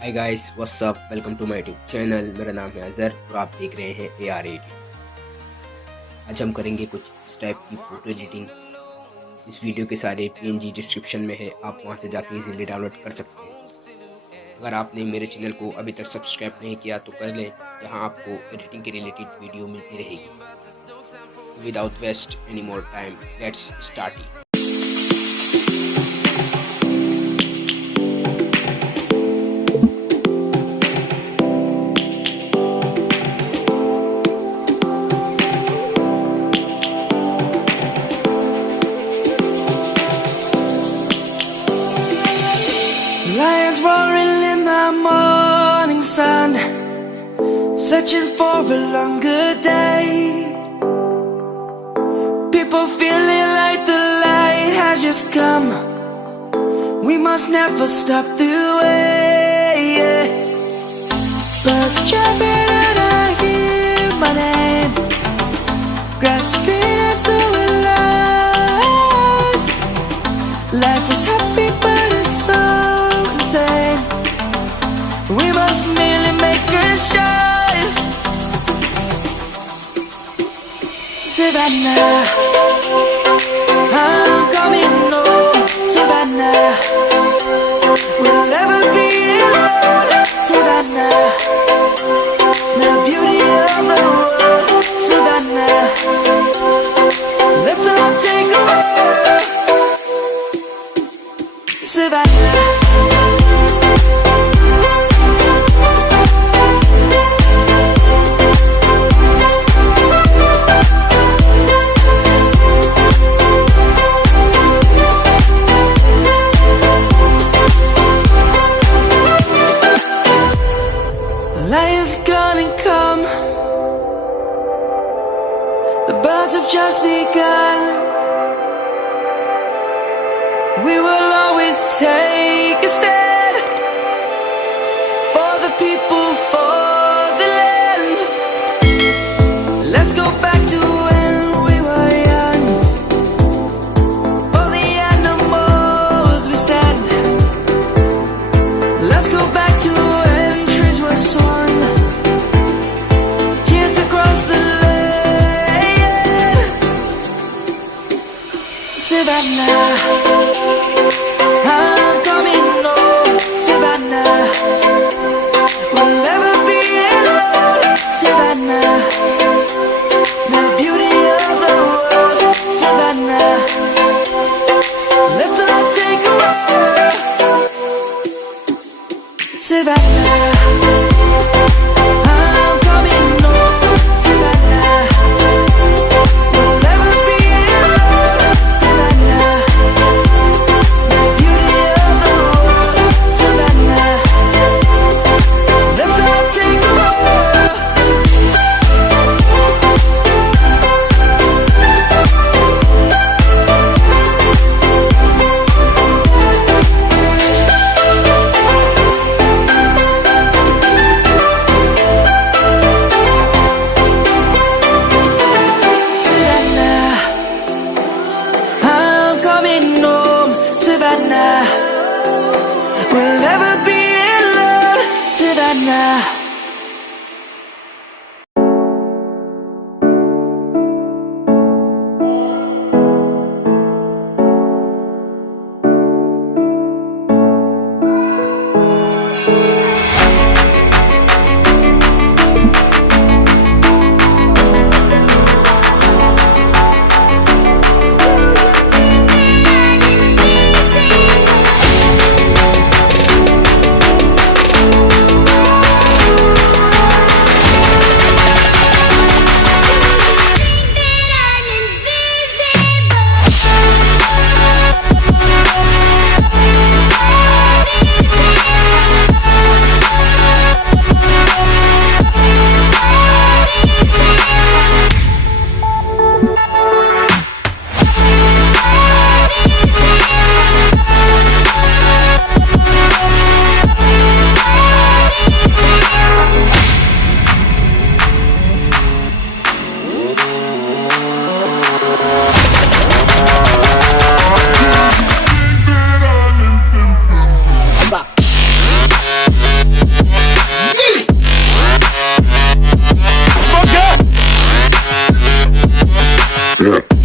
Hi guys what's up, welcome to my YouTube channel. मेरा नाम है अजहर और आप देख रहे हैं AR8। आज हम करेंगे कुछ इस टाइप की फ़ोटो एडिटिंग। इस वीडियो के सारे PNG डिस्क्रिप्शन में है, आप वहां से जाके इजीली डाउनलोड कर सकते हैं। अगर आपने मेरे चैनल को अभी तक सब्सक्राइब नहीं किया तो कर लें, यहाँ आपको एडिटिंग के रिलेटेड वीडियो मिलती रहेगी। Without waste any more time, let's start it. Lions roaring in the morning sun, searching for a longer day. People feeling like the light has just come. We must never stop the way. Birds chirping and I hear my name, grasping into a life. Life is happy but it's so insane. We must merely make a start. Savannah, I'm coming home. Savannah, we'll never be alone. Savannah, the beauty of the world. Savannah, let's all take a walk. Savannah. Lion's gonna come. The birds have just begun. We will always take a stand for the people, for the land. Let's go back to when we were young. For the animals we stand. Let's go back to when trees were swung. Kids across the land. Savannah, I'm coming home. Savannah, we'll never be alone. Savannah, the beauty of the world. Savannah, let's all take a walk. Savannah, I'm coming home. Savannah, we'll never be alone. Savannah, the beauty of the world. Savannah, let's all take a walk. Savannah, I'm coming home. Savannah, we'll never be alone. Savannah. Yeah.